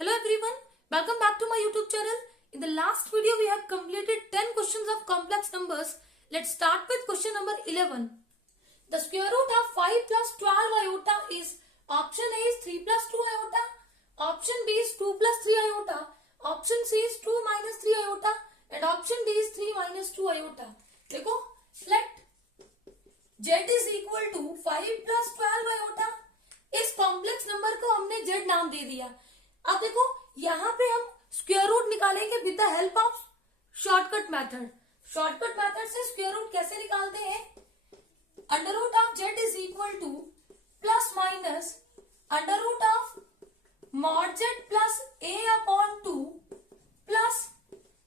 Hello everyone, welcome back to my YouTube channel. In the last video we have completed 10 questions of complex numbers. Let's start with question number 11. The square root of 5 plus 12 iota is option A is 3 plus 2 iota, option B is 2 plus 3 iota, option C is 2 minus 3 iota and option D is 3 minus 2 iota. देखो let z is equal to 5 plus 12 iota. इस complex number को हमने z नाम दे दिया. अब देखो यहाँ पे हम स्क्वायर रूट निकालेंगे with the help of shortcut method. Shortcut method से स्क्वायर रूट कैसे निकालते हैं? Under root of z is equal to plus minus under root of mod z plus a upon 2 plus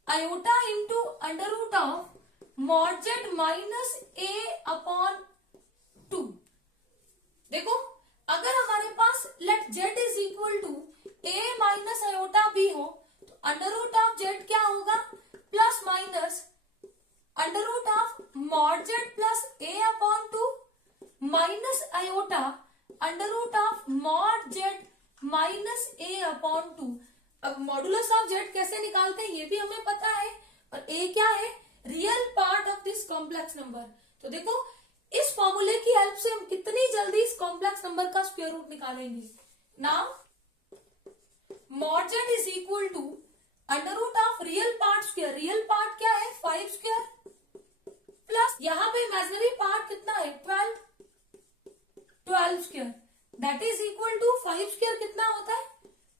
iota into under root of mod z minus a upon 2. देखो अगर हमारे पास let z is equal to a minus iota b हो तो under root of Z क्या होगा? Plus minus under root of mod z plus a upon 2 minus iota under root of mod z minus a upon 2. अब modulus of Z कैसे निकालते हैं ये भी हमें पता है और ए क्या है? Real part of this complex number. तो देखो इस फॉर्मूले की हेल्प से हम कितनी जल्दी इस कॉम्प्लेक्स नंबर का स्क्वायर रूट निकालेंगे. Now mod z is equal to under root of real part square. Real part क्या है? 5 स्क्वायर प्लस यहाँ पे इमेजिनरी पार्ट कितना है? 12 square that is equal to 5 square कितना होता है?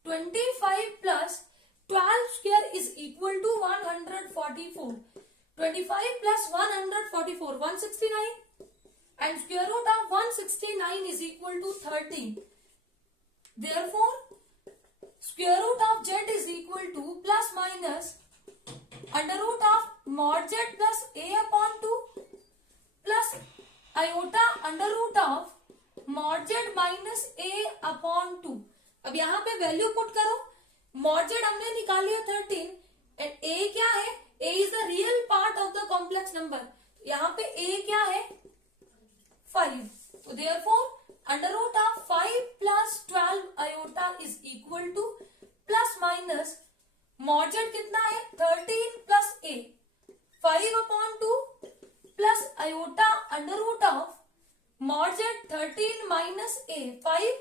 25 plus 12 square is equal to 144. 25 plus 144 169 and square root of 169 is equal to 13. Therefore, square root of z is equal to plus minus under root of mod z plus a upon 2 plus iota under root of mod z minus a upon 2. अब यहाँ पे value put करो. mod z हमने निकाल लिया 13 and a क्या है? a is the real part of the complex number. यहाँ पे a क्या है? 5. So therefore under root of 5 plus 12 iota is equal to plus minus mod z कितना है? 13 plus a 5 upon 2 plus iota under root of mod z 13 minus a 5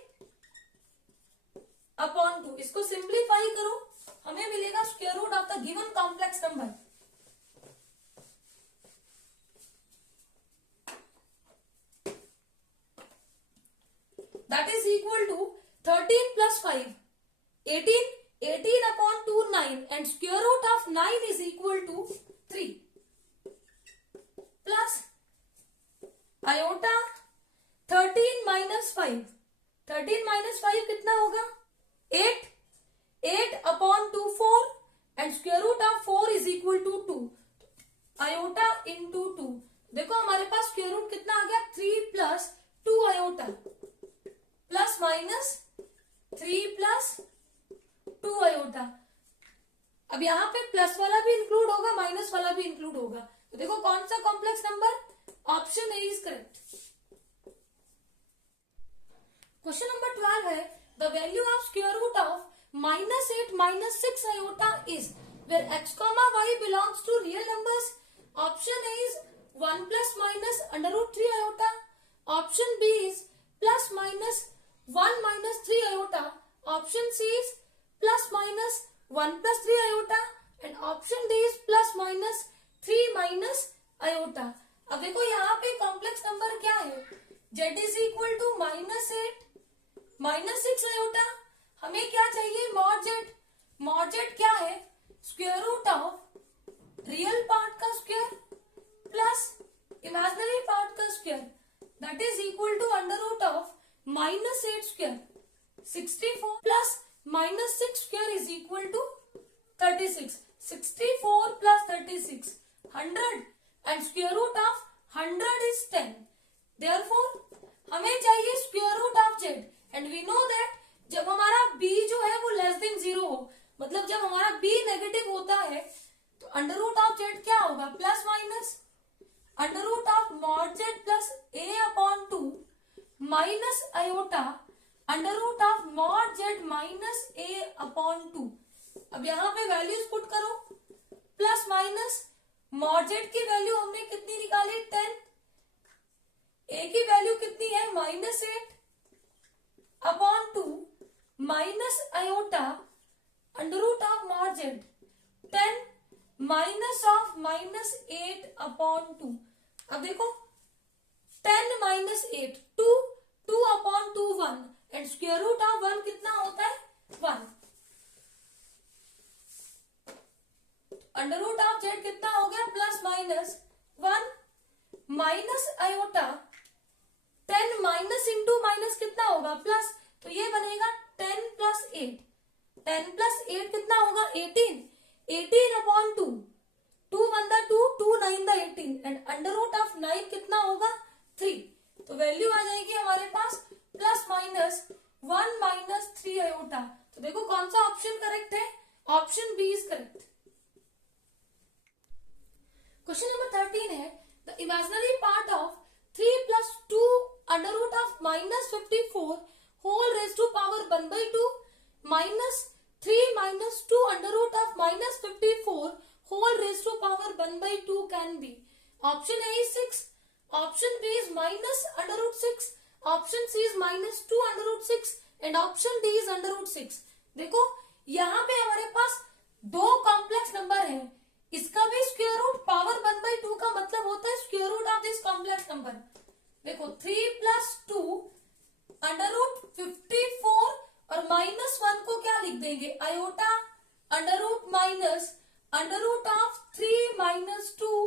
upon 2. इसको simplify करो हमें मिलेगा square root of the given complex number. That is equal to 13 plus 5, 18, 18 upon 2, 9 and square root of 9 is equal to 3 plus iota 13 minus 5, 13 minus 5 कितना होगा? 8, 8 upon 2, 4 and square root of 4 is equal to 2. iota into 2. देखो हमारे पास square root कितना आ गया? 3 plus 2 iota plus minus 3 plus 2 iota. अब यहाँ पे प्लस वाला भी इंक्लूड होगा माइनस वाला भी इंक्लूड होगा. तो देखो कौन सा complex number? Option A is correct. Question number 12 है the value of square root of minus 8 minus 6 iota is where x comma y belongs to real numbers. Option A is 1 plus minus under root 3 iota, option B is plus minus 1 minus 3 iota, option C is plus minus 1 plus 3 iota and option D is plus minus 3 minus iota. अब देखो यहाँ पे complex number क्या है? z is equal to minus 8 minus 6 iota. हमें क्या चाहिए? mod z. mod z क्या है? Square root of real part का स्क्वायर प्लस इमेजिनरी पार्ट का square that is equal to under root of minus 8 square. 64 plus minus 6 square is equal to 36. 64 plus 36 100 and square root of 100 is 10. Therefore हमें चाहिए square root of z and we know that जब हमारा b जो है वो less than 0 हो, मतलब जब हमारा b नेगेटिव होता है तो अंडर रूट ऑफ z क्या होगा? Plus minus under root of mod z plus a upon 2 minus iota under root of mod z minus a upon 2। अब यहाँ पे वैल्यूज पुट करो, प्लस माइनस मॉड जेड की वैल्यू हमने कितनी निकाली 10, ए की वैल्यू कितनी है -8 upon 2 minus iota under root of mod z 10 minus of -8 upon 2। अब देखो 10 minus 8 2 upon 2 1 and square root of 1 कितना होता है 1। अंडर रूट ऑफ जेड कितना हो गया plus minus 1 minus iota 10 minus into minus कितना होगा प्लस, तो ये बनेगा 10 प्लस 8, 10 प्लस 8 कितना होगा 18, 18 अपॉन 2, 2 1 द 2, 2 9 द 18 एंड अंडर रूट ऑफ 9 कितना होगा 3। तो वैल्यू आ जाएगी हमारे पास प्लस माइनस 1 माइनस 3 आयोटा। तो देखो कौन सा ऑप्शन करेक्ट है, option B is correct. Question number 13 है the imaginary part of 3 plus 2 under root of minus 54 whole raised to power 1/2 minus 3 minus 2 under root of minus 54 whole raised to power 1/2 can be. Option A is 6, option B is minus under root 6, option C is minus 2 under root 6 and option D is under root 6। देखो यहाँ पे हमारे पास दो complex number है, इसका भी square root power 1/2 का मतलब होता है square root of this complex number. देखो 3 plus 2 अंडर रूट 54 और -1 को क्या लिख देंगे iota under root minus under root of 3 minus 2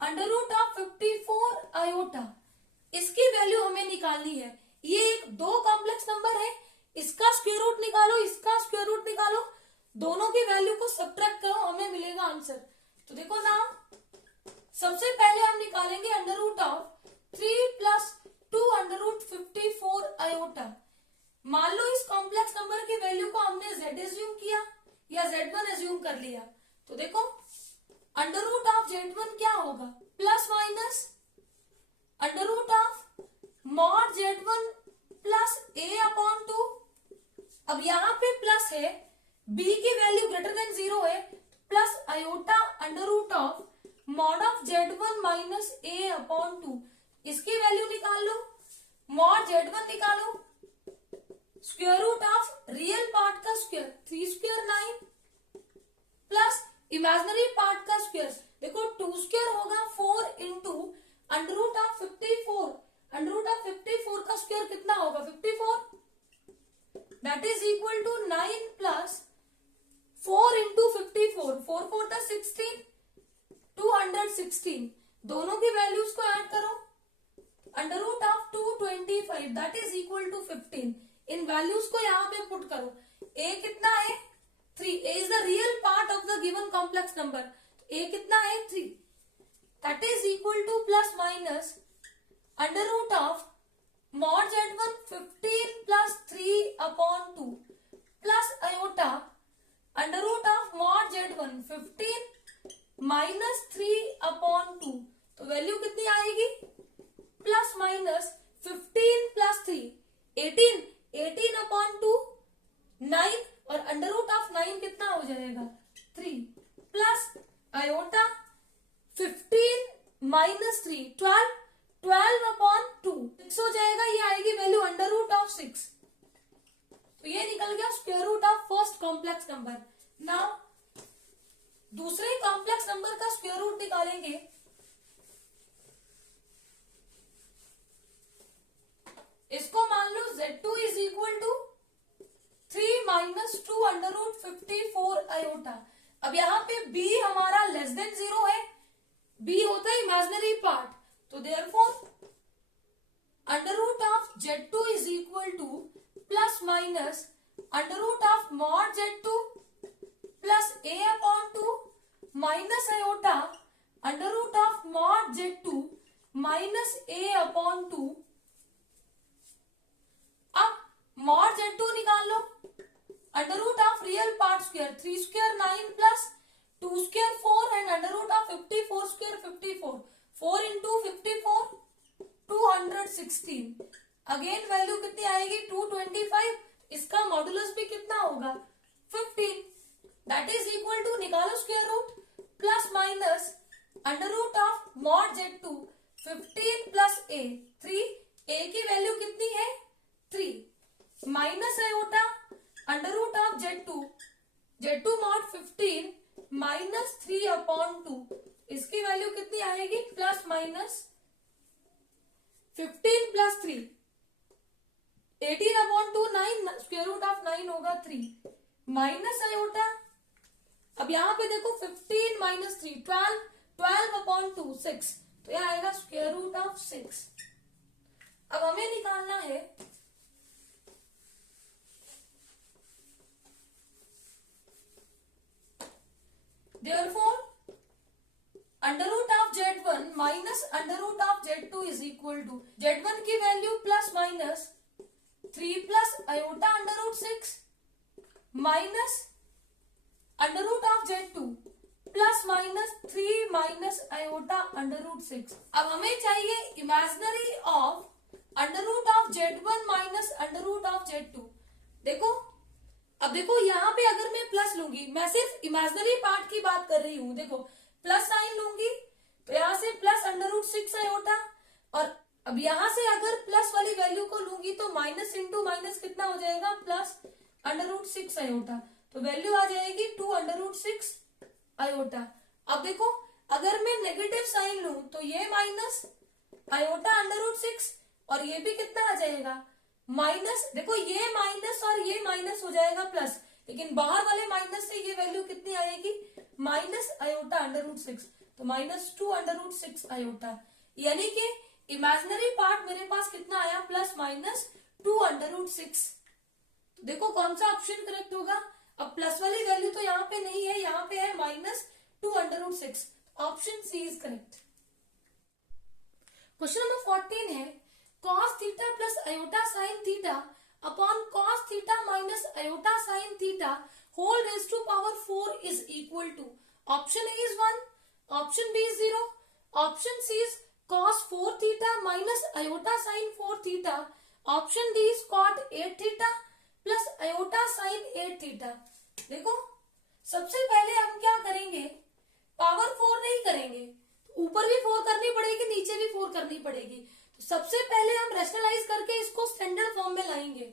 under root of 54 iota. इसकी वैल्यू हमें निकालनी है। ये एक दो कॉम्प्लेक्स नंबर है, इसका स्क्वायर रूट निकालो, इसका स्क्वायर रूट निकालो, दोनों की वैल्यू को सब्ट्रैक्ट करो, हमें मिलेगा आंसर। तो देखो ना, सबसे पहले हम निकालेंगे under root of 3 plus 2 under root 54 iota. मान लो इस कॉम्प्लेक्स नंबर की वैल्यू को हमने z एज्यूम किया या z1 एज्यूम कर लिया, तो देखो अंडर रूट ऑफ z1 क्या होगा plus minus under root of mod z1 प्लस a अपॉन 2। अब यहाँ पे प्लस है, b की वैल्यू ग्रेटर देन 0 है, plus iota under root of mod of z1 minus a upon 2। इसकी वैल्यू निकाल लो, मॉड z1 निकालो, square root of real part का square 3 square 9 plus imaginary part का स्क्वायर, देखो 2 स्क्वायर होगा 4 into under root of 54, under root of 54 का square कितना होगा 54, that is equal to 9 plus 4 into 54, 4 4 the 16, 216। दोनों की वैल्यूज को ऐड करो, under root of 225 that is equal to 15। इन वैल्यूज को यहाँ पे पुट करो, a कितना है 3, a is the real part of the given complex number, a कितना है 3, that is equal to plus minus under root of mod z1 15 plus 3 upon 2 plus iota under root of mod z1 15 minus 3 upon 2। तो value कितनी आएगी plus minus 15 plus 3 18, 18 upon 2 9 और under root of 9 कितना हो जाएगा 3 plus iota 15 minus 3 12, 12 upon 2 6 हो जाएगा। ये आएगी वैल्यू अंडर रूट ऑफ 6। तो ये निकल गया square root of first complex number. Now दूसरे कॉम्प्लेक्स नंबर का स्क्वायर रूट निकालेंगे। इसको मान लो z2 is equal to 3 minus 2 under root 54 iota. अब यहाँ पे b हमारा लेस देन 0 है, b होता है इमेजिनरी पार्ट, तो therefore under root of z2 is equal to plus minus under root of mod z2 plus a upon 2 minus iota under root of mod z2 minus a upon 2। अब mod z2 निकाल लो, under root of real part square 3 square 9 plus 2 square 4 and under root of 54 square 54, 4 into 54 216। Again value कितनी आएगी 225, इसका modulus भी कितना होगा 15, that is equal to निकालो square root plus minus under root of mod Z2 15 plus a 3, a की value कितनी है 3 minus iota under root of Z2 mod 15 minus 3/2, इसकी वैल्यू कितनी आएगी plus minus 15 plus 3 18/2 9, square root of 9 होगा 3 minus iota, अब यहां पे देखो 15 माइनस 3 12/2 6, तो यह आएगा स्क्वायर रूट ऑफ 6। अब हमें निकालना है therefore under root of Z1 minus under root of Z2 is equal to Z1 की value plus minus 3 plus iota under root 6 minus under root of Z2 plus minus 3 minus iota under root 6। अब हमें चाहिए imaginary of under root of Z1 minus under root of Z2। देखो अब देखो यहाँ पे अगर मैं प्लस लूंगी, मैं सिर्फ इमेजिनरी पार्ट की बात कर रही हूँ, देखो प्लस साइन लूंगी तो यहाँ से प्लस अंडर रूट 6 आयोटा, और अब यहाँ से अगर प्लस वाली वैल्यू को लूंगी तो माइनस इंटू माइनस कितना हो जाएगा प्लस अंडर रूट 6 आयोटा, तो वैल्यू आ जाएगी 2 अंडर रूट 6 आयोटा। अब देखो अगर मैं नेगेटिव साइन लूं तो ये माइनस आयोटा अंडर रूट 6 और ये भी कितना आ जाएगा माइनस, देखो ये माइनस और ये माइनस हो जाएगा प्लस, लेकिन बाहर वाले माइनस से ये वैल्यू कितनी आएगी माइनस आयोटा अंडर रूट 6, तो माइनस 2 अंडर रूट 6 आयोटा, यानी कि इमेजिनरी पार्ट मेरे पास कितना आया प्लस माइनस 2 अंडर रूट 6। देखो कौन सा ऑप्शन करेक्ट होगा, अब प्लस वाली वैल्यू तो यहाँ पे नहीं है, यहाँ पे है minus 2 under root 6, option C is correct. Question number 14 है cos theta plus iota sine theta upon cos theta minus iota sine theta whole raise to power 4 is equal to, option A is 1, option B is 0, option C is cos 4 theta minus iota sine 4 theta, option D is cot 8 theta plus iota sine 8 theta. देखो सबसे पहले हम क्या करेंगे, power 4 नहीं करेंगे, ऊपर भी 4 करनी पड़ेगी नीचे भी 4 करनी पड़ेगी, तो सबसे पहले हम रेशनलाइज करके इसको स्टैंडर्ड फॉर्म में लाएंगे,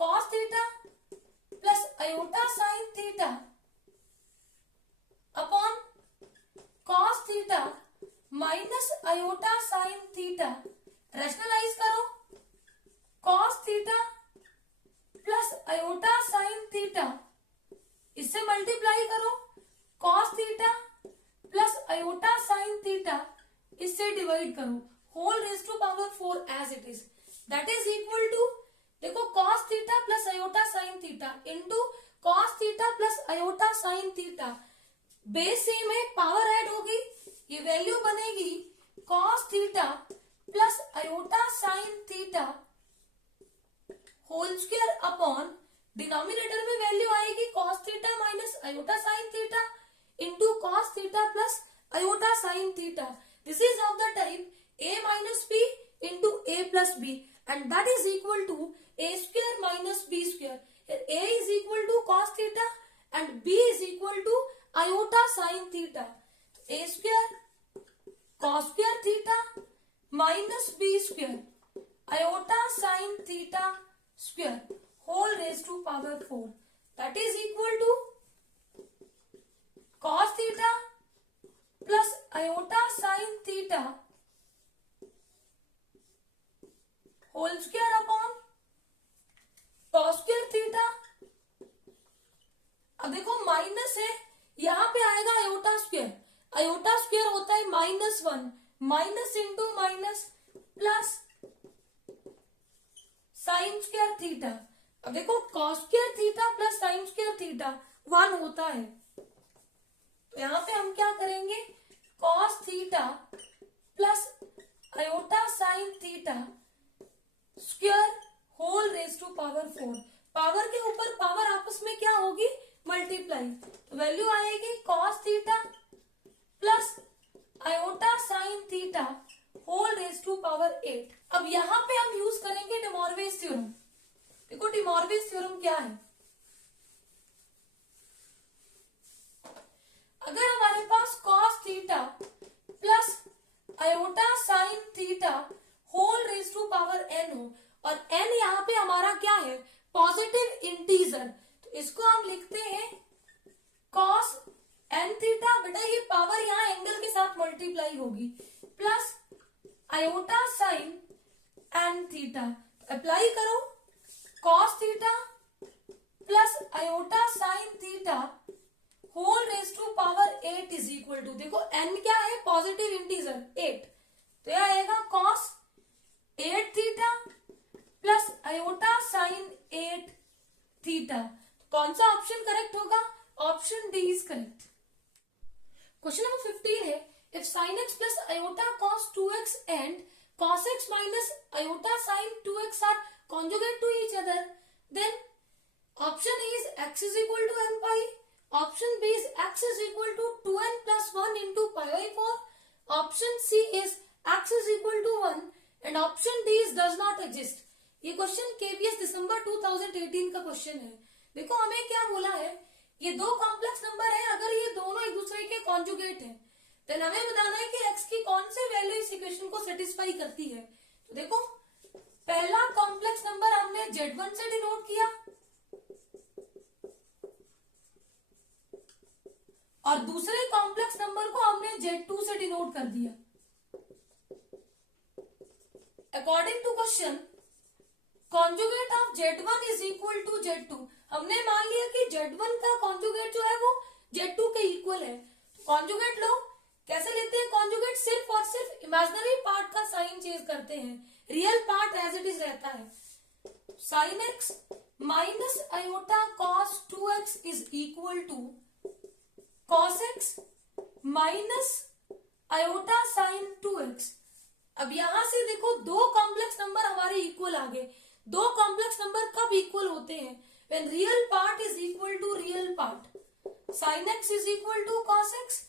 cos theta plus iota sine theta upon cos theta minus iota sine theta, rationalise करो, cos theta plus iota sine theta, इससे मल्टीप्लाई करो, cos theta plus iota sine theta, इससे डिवाइड करो, whole raise to power 4 as it is, that is equal to, देखो cos theta plus iota sine theta into cos theta plus iota sine theta, base same है, power add होगी, ये value बनेगी cos theta plus iota sine theta whole square upon denominator में value आएगी cos theta minus iota sine theta into cos theta plus iota sine theta, this is of the type a minus b into a plus b and that is equal to a square minus b square. Here a is equal to cos theta and b is equal to iota sin theta. A square cos square theta minus b square iota sin theta square whole raised to power 4, that is equal to cos theta plus iota sin theta whole square upon cos square theta. अब देखो minus है, यहाँ पे आएगा iota square, iota square होता है -1, minus into minus plus sine square theta. अब देखो cos square theta plus sine square theta 1 होता है, तो यहाँ पे हम क्या करेंगे, cos theta plus iota sine theta square whole raise to power 4, power के ऊपर पावर आपस में क्या होगी मल्टीप्लाई, तो वैल्यू आएगी cos theta plus iota sine theta whole raise to power 8। अब यहाँ पे हम यूज करेंगे डे मॉर्विस थ्योरम। देखो डे मॉर्विस थ्योरम क्या है, अगर हमारे पास cos theta plus iota sine theta whole raise to power n हो, और n यहाँ पे हमारा क्या है, पॉजिटिव इंटीजर, तो इसको हम लिखते हैं cos n थीटा, बेटा ये पावर यहाँ एंगल के साथ मल्टीप्लाई होगी, plus iota sine n theta. Apply करो, cos theta plus iota sine theta whole raise to power 8 is equal to, देखो n क्या है, पॉजिटिव इंटीजर 8, तो यह आएगा cos 8 theta plus iota sine 8 theta. कौन सा ऑप्शन करेक्ट होगा, option D is correct. Question number 15 है, if sin x plus iota cos 2x and cos x minus iota sine 2x are conjugate to each other, then option A is x is equal to n pi, option B is x is equal to 2n plus 1 into pi by 4, option C is x is equal to 1 and option D is does not exist। ये question KBS दिसंबर 2018 का question है। देखो हमें क्या बोला है, ये दो कॉम्प्लेक्स नंबर है, अगर ये दोनों एक दूसरे के कॉन्जुगेट है, तो हमें बताना है कि x की कौन से वैल्यू इस इक्वेशन को सेटिस्फाई करती है। तो देखो पहला कॉम्प्लेक्स नंबर हमने Z1 से डिनोट किया और दूसरे कॉम्प्लेक्स नंबर को हमने Z2 से डिनोट कर दिया। According to question conjugate of Z1 is equal to Z2, हमने मान लिया कि Z1 का कॉन्जुगेट जो है वो Z2 के इक्वल है। कॉन्जुगेट लो कैसे लेते हैं, कॉन्जुगेट सिर्फ और सिर्फ इमेजिनरी पार्ट का साइन चेंज करते हैं, real part as it is रहता है। Sine x minus iota cos 2x is equal to cos x minus iota sine 2x। अब यहां से देखो दो कॉम्प्लेक्स नंबर हमारे इक्वल आ गए। दो कॉम्प्लेक्स नंबर कब इक्वल होते हैं, when real part is equal to real part. Sine x is equal to cos x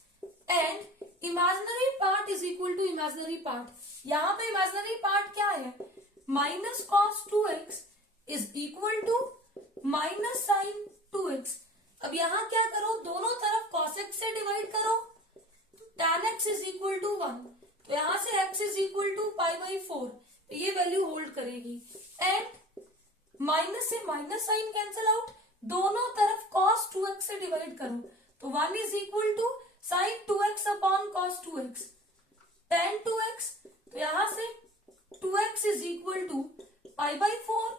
and imaginary part is equal to imaginary part. यहाँ पे इमेजिनरी पार्ट क्या है, minus cos 2x is equal to minus sine 2x। अब यहाँ क्या करो, दोनों तरफ cos x से डिवाइड करो, tan x is equal to 1, तो यहाँ से x is equal to pi by 4, तो ये वैल्यू होल्ड करेगी। एंड माइनस से माइनस साइन कैंसिल आउट, दोनों तरफ cos 2x से डिवाइड करो, तो 1 is equal to sine 2x upon cos 2x, tan 2x, तो यहां से 2x is equal to pi by 4,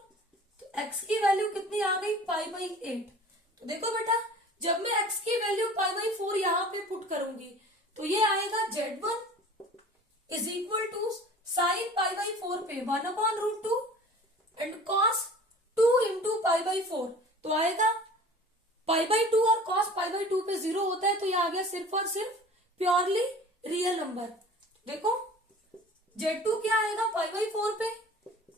तो x की वैल्यू कितनी आ गई, पाई बाई 8। तो देखो बेटा जब मैं x की वैल्यू पाई बाई 4 यहाँ पे पुट करूंगी तो ये आएगा Z1 is equal to sine pi by 4 पे 1 upon root 2 and cos 2 into pi by 4, तो आएगा पाई बाई 2 और cos पाई बाई 2 पे 0 होता है, तो ये आ गया सिर्फ और सिर्फ प्योरली रियल नंबर। देखो Z2 क्या आएगा, पाई बाई 4 पे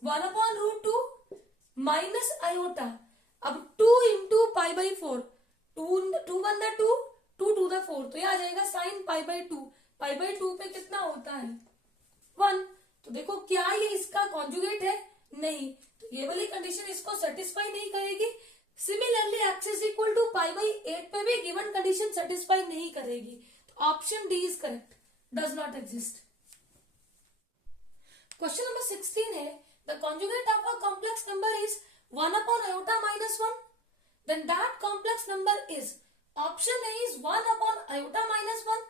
1 अपॉन रूट 2 माइनस आयोटा, अब 2 इंटू पाई बाई 4, 2 1 2 2 2 4, तो ये आ जाएगा sign pi by 2, pi by 2 पे कितना होता है 1। तो देखो क्या ये इसका कॉन्जुगेट है, नहीं, तो ये वाली कंडीशन इसको सेटिस्फाई नहीं करेगी। Similarly x is equal to pi by 8 पे भी गिवन कंडीशन सेटिस्फाई नहीं करेगी, तो option D is correct, does not exist. Question number 16 है, the conjugate of a complex number is 1 upon iota minus 1, then that complex number is, option A is 1 upon iota minus 1,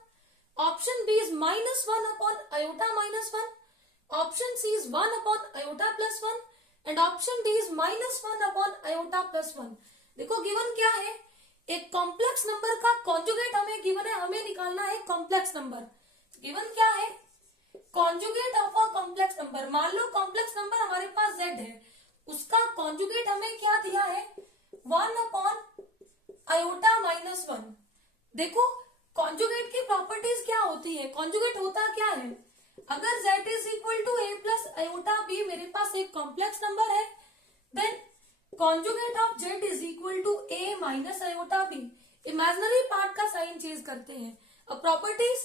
option B is minus 1 upon iota minus 1, option C is 1 upon iota plus 1 and option D is minus 1 upon iota plus 1। देखो given क्या है, एक complex number का conjugate हमें given है, हमें निकालना है कॉम्प्लेक्स नंबर। गिवन क्या है, conjugate of a complex number. मान लो कॉम्प्लेक्स नंबर हमारे पास z है, उसका कॉन्जुगेट हमें क्या दिया है, 1 अपॉन आयोटा माइनस 1। देखो कॉन्जुगेट की प्रॉपर्टीज क्या होती है, कॉन्जुगेट होता क्या है, अगर z is equal to a plus iota b, मेरे पास एक कॉम्प्लेक्स नंबर है, then conjugate of z is equal to a minus iota b। Imaginary part का साइन चेंज करते हैं। अब प्रॉपर्टीज,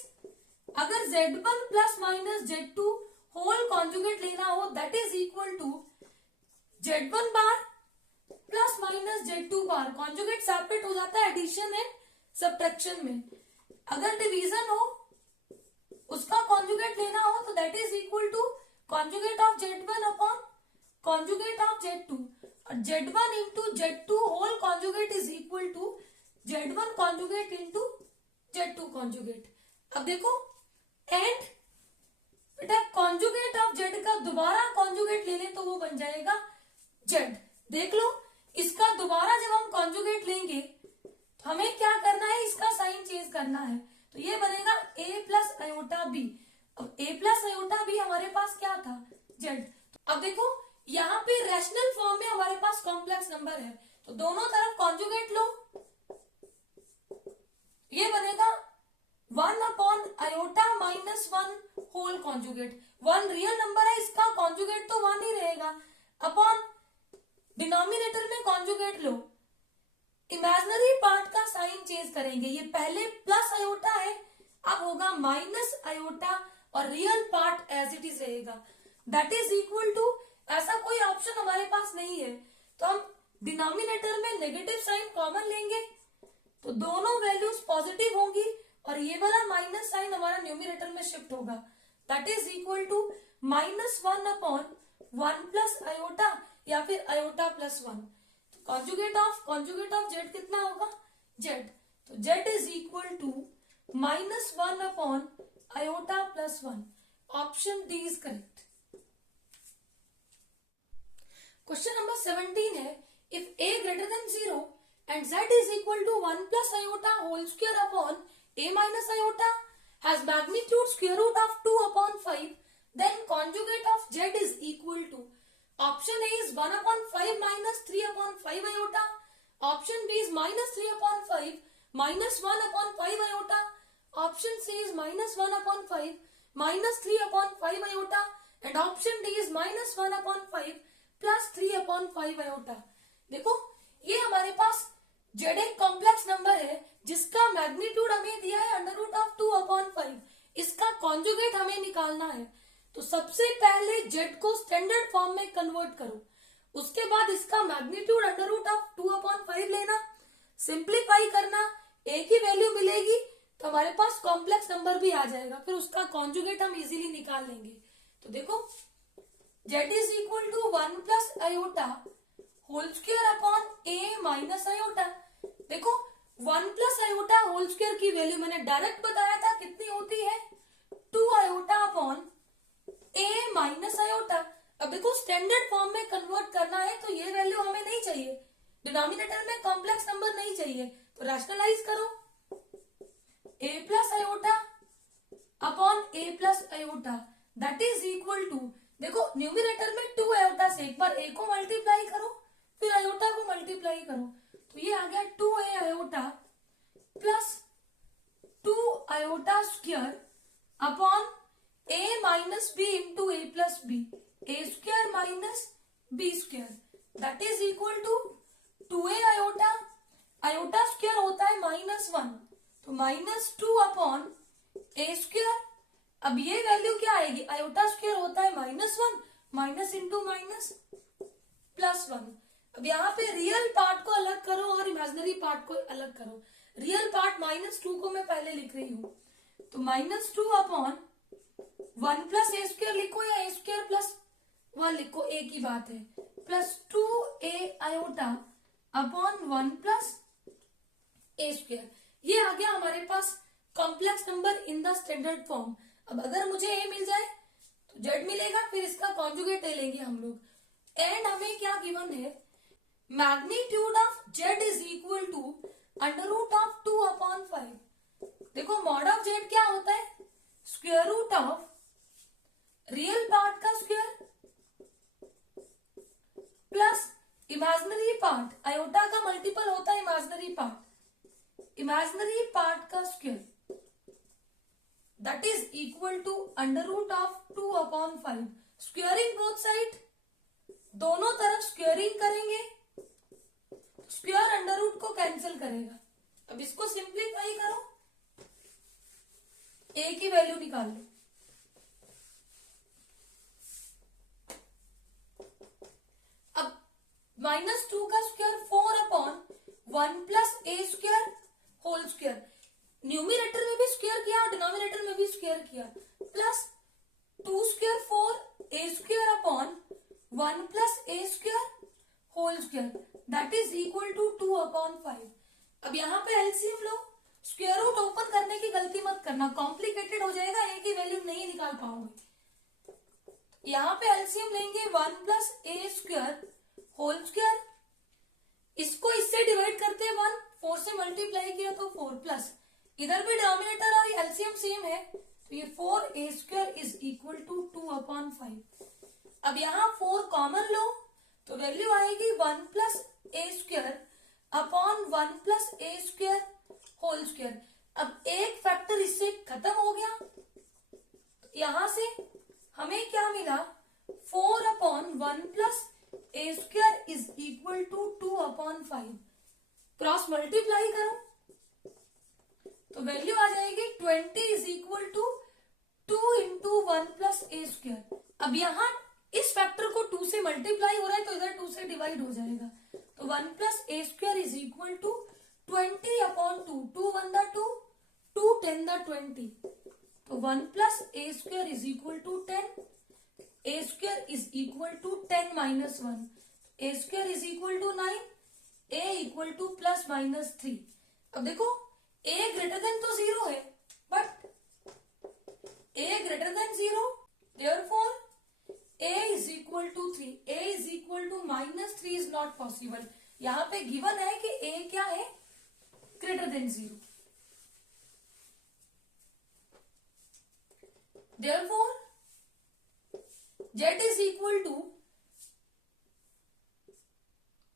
अगर z1 plus minus z2 whole conjugate लेना हो, that is equal to Z1 bar plus minus Z2 bar. Conjugate separate हो जाता है एडिशन एंड सब्ट्रैक्शन में। अगर डिवीजन हो उसका कॉन्जुगेट लेना हो तो that is equal to conjugate of Z1 upon conjugate of Z2, और Z1 into Z2 whole conjugate is equal to Z1 conjugate into Z2 conjugate. अब देखो एंड बेटा कॉन्जुगेट ऑफ Z का दोबारा कॉन्जुगेट ले लें तो वो बन जाएगा Z। देख लो, इसका दोबारा जब हम कॉन्जुगेट लेंगे तो हमें क्या करना है, इसका साइन चेंज करना है, तो ये बनेगा a प्लस आयोटा बी। अब a प्लस आयोटा बी हमारे पास क्या था, Z। अब देखो यहाँ पे रैशनल फॉर्म में हमारे पास कॉम्प्लेक्स नंबर है, तो दोनों तरफ कॉन्जुगेट लो, ये बनेगा 1 upon iota minus 1 whole conjugate. 1 real number है, इसका कॉन्जुगेट तो 1 ही रहेगा, अपॉन डिनोमिनेटर में कॉन्जुगेट लो, इमेजिनरी पार्ट का साइन चेंज करेंगे, ये पहले प्लस आयोटा है, अब होगा माइनस आयोटा, और real part as it is रहेगा, दैट इज इक्वल टू, ऐसा कोई ऑप्शन हमारे पास नहीं है तो हम डिनोमिनेटर में नेगेटिव साइन कॉमन लेंगे, तो दोनों वैल्यूज पॉजिटिव होंगी और ये वाला माइनस साइन हमारा न्यूमिनेटर में शिफ्ट होगा, that is equal to -1 upon 1 plus iota या फिर iota plus 1। Conjugate of Z कितना होगा, Z, तो Z is equal to -1 upon iota plus 1। Option D is correct. Question number 17 है, if a greater than 0 and z is equal to 1 plus iota whole square upon a minus iota has magnitude square root of 2 upon 5, then conjugate of z is equal to, option A is 1 upon 5 minus 3 upon 5 iota, option B is minus 3 upon 5 minus 1 upon 5 iota, option C is minus 1 upon 5 minus 3 upon 5 iota, and option D is minus 1 upon 5 plus 3 upon 5 iota। देखो ये हमारे पास Z एक complex number है जिसका magnitude हमें दिया है √2/5, इसका कॉन्जुगेट हमें निकालना है, तो सबसे पहले Z को स्टैंडर्ड फॉर्म में कन्वर्ट करो, उसके बाद इसका मैग्नीट्यूड √2/5 लेना, सिंप्लीफाई करना, एक ही वैल्यू मिलेगी तो हमारे पास कॉम्प्लेक्स नंबर भी आ जाएगा, फिर उसका कॉन्जुगेट हम इजीली निकाल लेंगे। तो देखो Z is equal to 1 plus iota whole square upon a minus iota. देखो 1 प्लस आयोटा होल स्क्वायर की वैल्यू मैंने डायरेक्ट बताया था कितनी होती है, 2 iota upon a minus iota. अब देखो स्टैंडर्ड फॉर्म में कन्वर्ट करना है तो ये वैल्यू हमें नहीं चाहिए, डिनोमिनेटर में कॉम्प्लेक्स नंबर नहीं चाहिए, तो रैशनलाइज करो, a plus iota upon a plus iota that is equal to, देखो न्यूमिनेटर में 2 आयोटा से एक बार a को मल्टीप्लाई करो फिर आयोटा को मल्टीप्लाई करो, तो ये आ गया 2a iota plus 2 iota square upon a minus b into a plus b, a square minus b square that is equal to 2a iota, iota square होता है -1, तो -2 अपॉन a स्क्वायर। अब ये वैल्यू क्या आएगी, आयोटा स्क्वायर होता है -1, minus into minus plus 1। अब यहाँ पे रियल पार्ट को अलग करो और इमेजिनरी पार्ट को अलग करो, रियल पार्ट -2 को मैं पहले लिख रही हूँ, तो -2 अपॉन 1 प्लस a स्क्वायर लिखो या a स्क्वायर प्लस 1 लिखो, एक ही बात है, plus 2a iota upon 1 plus a square. ये आ गया हमारे पास complex number in the standard form. अब अगर मुझे a मिल जाए तो z मिलेगा, फिर इसका कॉन्जुगेट ले लेंगे हम लोग, एंड हमें क्या गिवन है, magnitude of z is equal to √2/5। देखो मॉड ऑफ z क्या होता है, square root of real part का square plus imaginary part, iota का मल्टीपल होता है इमेजिनरी पार्ट का square, that is equal to √2/5। Squaring both side, दोनों तरफ स्क्वेयरिंग करेंगे, स्क्वायर अंडर रूट को कैंसिल करेगा। अब इसको सिंप्लीफाई करो, a की वैल्यू निकाल लो, माइनस 2 का स्क्वायर 4 अपॉन 1 प्लस ए स्क्वायर होल स्क्वायर, न्यूमिनेटर में भी स्क्वायर किया डिनोमिनेटर में भी स्क्वायर किया, plus 2 square 4 a square upon 1 plus A square whole square that is equal to 2 upon 5। अब यहाँ पे एलसीएम लो, स्क्वायर रूट ओपन करने की गलती मत करना, कॉम्प्लिकेटेड हो जाएगा, ए की वैल्यू नहीं निकाल पाओगे। यहाँ पे एलसीएम लेंगे 1 प्लस ए स्क्वायर होल स्क्वायर, इसको इससे डिवाइड करते हैं 1, 4 से मल्टीप्लाई किया तो 4 प्लस इधर भी डिनोमिनेटर और एलसीएम सेम है तो ये 4 a square is equal to 2 upon 5। अब यहाँ 4 कॉमन लो तो वैल्यू आएगी 1 प्लस ए स्क्वायर अपॉन 1 प्लस ए स्क्वायर होल स्क्वायर। अब एक फैक्टर इससे खत्म हो गया, यहां से हमें क्या मिला 4 upon 1 plus A square is equal to 2 upon 5। Cross multiply करो तो वैल्यू आ जाएगी 20 is equal to 2 into 1 plus A square. अब यहाँ इस फैक्टर को 2 से मल्टीप्लाई हो रहा है तो इधर 2 से डिवाइड हो जाएगा, तो 1 plus A square is equal to 20 upon 2, 2 1 द 2, 2 10 द 20, तो 1 plus A square is equal to 10, A square is equal to 10 minus 1, A square is equal to 9, A equal to plus minus 3। अब देखो ए ग्रेटर देन तो 0 है, but A greater than 0 therefore a is equal to 3, a is equal to minus 3 is not possible। यहाँ पे given है कि a क्या है greater than 0, therefore z is equal to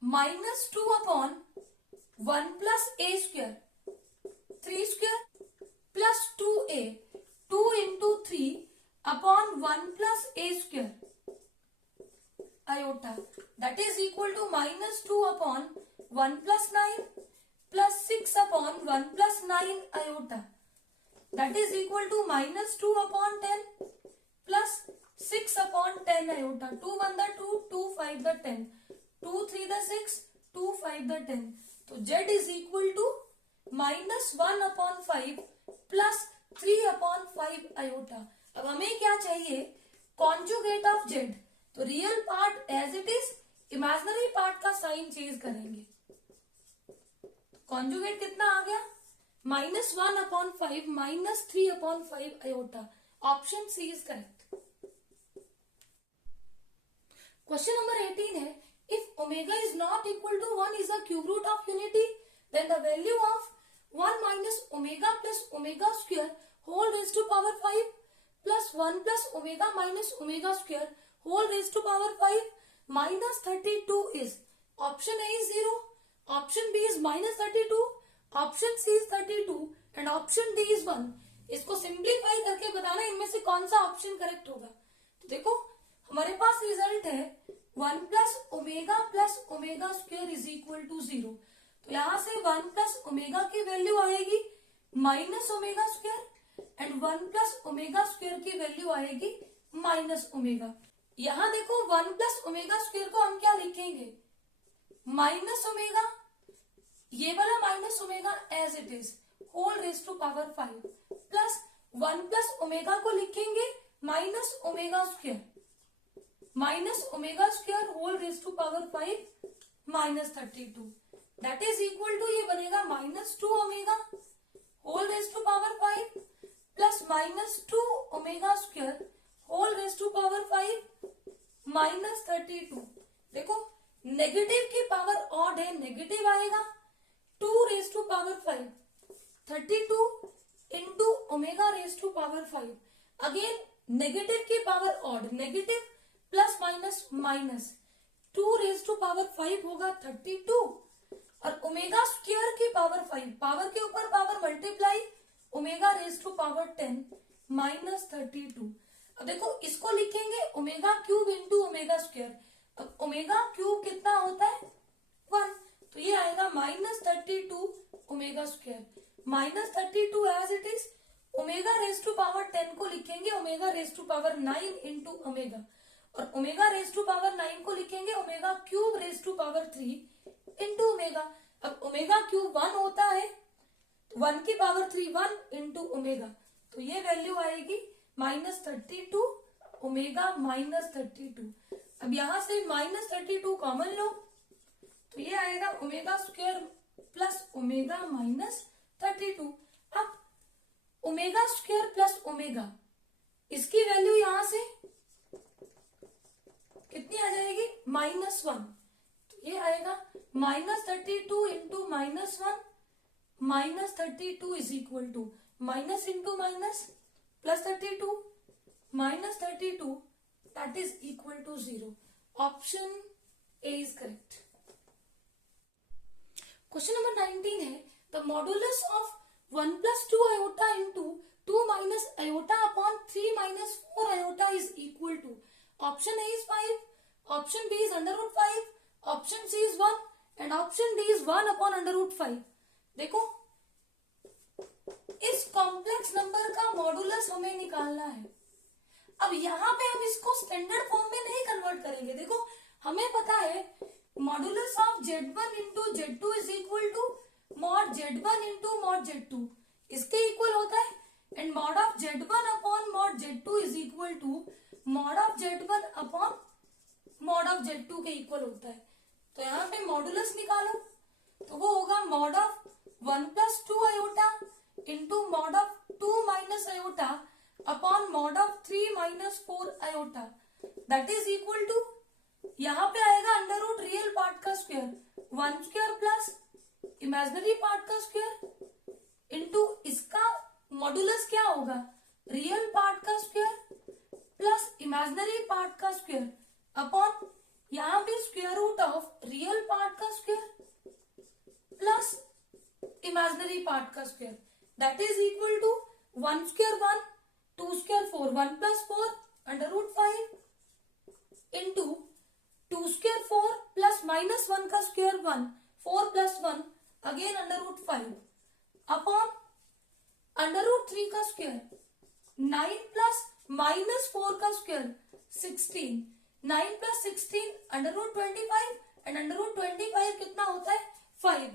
minus 2 upon 1 plus a square, 3 square plus 2a, 2 into 3 upon 1 plus a square iota that is equal to minus 2 upon 1 plus 9 plus 6 upon 1 plus 9 iota that is equal to minus 2 upon 10 plus 6 upon 10 iota, 2 1 the 2, 2 5 the 10, 2 3 the 6, 2 5 the 10, तो z is equal to minus 1 upon 5 plus 3 upon 5 iota। अब हमें क्या चाहिए conjugate of z, तो real part as it is, imaginary part का sign change करेंगे। Conjugate कितना आ गया minus 1 upon 5 minus 3 upon 5 iota, option C is correct. Question number 18 है if omega is not equal to 1 is a cube root of unity then the value of 1 minus omega plus omega square whole raise to power 5 plus 1 plus omega minus omega square whole raised to power 5 minus 32 is option A is 0, option B is minus 32, option C is 32 and option D is 1। इसको simplify करके बताना इनमें से कौन सा option correct होगा। तो देखो हमारे पास रिजल्ट है 1 plus omega square is equal to 0, तो यहाँ से 1 प्लस ओमेगा की वैल्यू आएगी minus omega square and 1 plus omega square की वैल्यू आएगी माइनस ओमेगा। यहां देखो 1 प्लस ओमेगा स्क्वायर को हम क्या लिखेंगे माइनस ओमेगा, ये वाला minus omega as it is whole raise to power 5 plus 1 plus omega को लिखेंगे minus omega square whole raise to power 5 minus 32 that is equal to ये बनेगा minus 2 omega whole raise to power 5 plus minus 2 omega square whole raise to power 5 minus 32। देखो negative की power odd है, negative आएगा 2 raise to power 5, 32 into omega raise to power 5, again negative की power odd, negative plus minus minus 2 raise to power 5 होगा 32 और omega square की power 5, power के ऊपर power multiply omega raise to power 10 minus 32। अब देखो इसको लिखेंगे omega cube into omega square, अब ओमेगा क्यूब कितना होता है 1, तो ये आएगा minus 32 omega square, minus 32 as it is, omega raise to power 10 को लिखेंगे omega raise to power 9 into omega, और ओमेगा रेज टू पावर 9 को लिखेंगे omega cube raise to power 3 into omega. अब ओमेगा क्यूब 1 होता है, 1 की पावर 3 1 इंटू ओमेगा, तो ये वैल्यू आएगी -32 ओमेगा -32। अब यहां से -32 कॉमन लो, तो ये आएगा ओमेगा स्क्वायर प्लस ओमेगा -32। अब ओमेगा स्क्वायर प्लस ओमेगा, इसकी वैल्यू यहां से कितनी आ जाएगी -1, तो ये आएगा -32 into -1, -32 is equal to minus into minus plus 32 -32 that is equal to 0. Option A is correct. Question number 19 है the modulus of 1 plus 2 iota into 2 minus iota upon 3 minus 4 iota is equal to. Option A is 5, option B is under root 5, option C is 1 and option D is 1 upon under root 5. देखो इस complex number का modulus हमें निकालना है। अब यहाँ पे हम इसको स्टैंडर्ड फॉर्म में नहीं कन्वर्ट करेंगे। देखो हमें पता है modulus of Z1 into Z2 is equal to mod Z1 into mod Z2, इसके इक्वल होता है, and mod of Z1 upon mod Z2 is equal to mod of Z1 upon mod of Z2 के equal होता है। तो यहाँ पे modulus निकालो, तो वो होगा mod of 1 plus 2 iota into mod of 2 minus iota upon mod of 3 minus 4 iota, that is equal to, यहाँ पे आएगा अंडर रूट रियल पार्ट का square 1 square plus imaginary part का स्क्वायर इंटू इसका मॉडुलस क्या होगा रियल पार्ट का square plus imaginary part का स्क्वायर अपॉन यहाँ पे square root of real part का स्क्वायर प्लस इमेजिनरी पार्ट का square, that is equal to 1 square 1 2 square 4 1 plus 4 under root 5 into 2 square 4 plus -1 का square 1 4 plus 1 again under root 5 upon under root 3 का square 9 plus -4 का square 16 9 plus 16 under root 25 and under root 25 कितना होता है 5,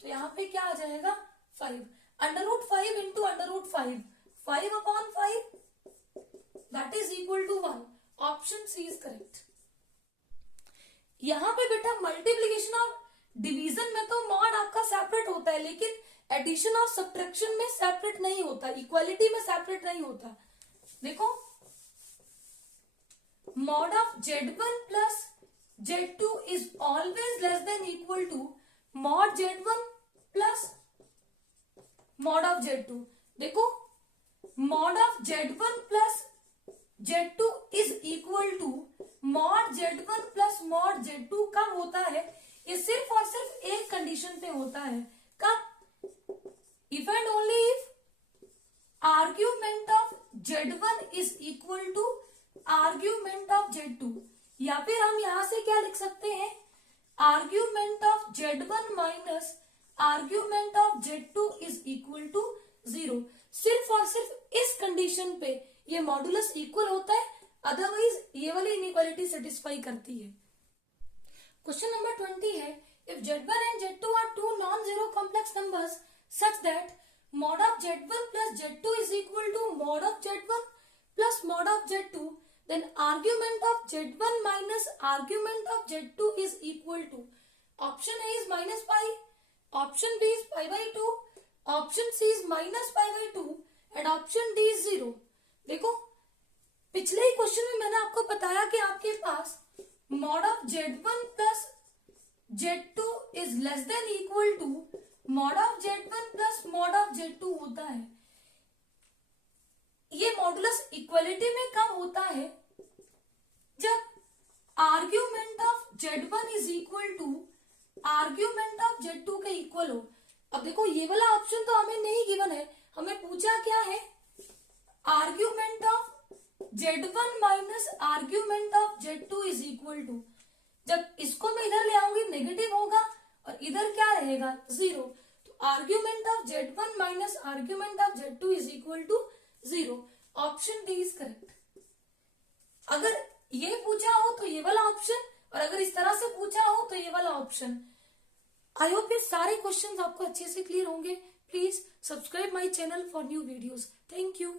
तो यहाँ पे क्या आ जाएगा 5 under root 5 into under root 5 upon 5 that is equal to 1. Option C is correct. यहाँ पे बेटा मल्टीप्लीकेशन और डिवीजन में तो मॉड आपका सेपरेट होता है, लेकिन एडिशन और सब्ट्रैक्शन में सेपरेट नहीं होता, इक्वालिटी में सेपरेट नहीं होता. देखो mod of Z1 plus Z2 is always less than equal to mod Z1 plus mod of Z2. देखो mod of Z1 plus Z2 is equal to mod Z1 plus mod Z2 कब होता है, ये सिर्फ और सिर्फ एक कंडीशन पे होता है, कब, if and only if argument of Z1 is equal to argument of Z2, या फिर हम यहां से क्या लिख सकते हैं argument of Z1 minus argument of Z2 is equal to 0. सिर्फ और सिर्फ इस कंडीशन पे ये मॉडुलस इक्वल होता है, अदरवाइज ये वाली इनइक्वालिटी सेटिस्फाई करती है. क्वेश्चन नंबर 20 है if Z1 and Z2 are two non zero complex numbers such that mod of Z1 plus Z2 is equal to mod of Z1 plus mod of Z2, then argument of Z1 minus argument of Z2 is equal to, option A is minus pi, option B is pi by 2, option C is minus pi by 2 and option D is 0. देखो पिछले ही question में मैंने आपको बताया कि आपके पास mod of Z1 plus Z2 is less than equal to mod of Z1 plus mod of Z2 होता है. ये मॉडुलस इक्वलिटी में कब होता है, जब argument of Z1 is equal to argument of Z2 के इक्वल हो. अब देखो ये वाला ऑप्शन तो हमें नहीं गिवन है, हमें पूछा क्या है argument of Z1 minus argument of Z2 is equal to, जब इसको मैं इधर ले आऊंगी नेगेटिव होगा और इधर क्या रहेगा 0, तो argument of Z1 minus argument of Z2 is equal to 0. Option D is correct. अगर ये पूछा हो तो ये वाला ऑप्शन, और अगर इस तरह से पूछा हो तो ये वाला ऑप्शन। आई होप ये सारे क्वेश्चंस आपको अच्छे से क्लियर होंगे। Please subscribe my channel for new videos. Thank you.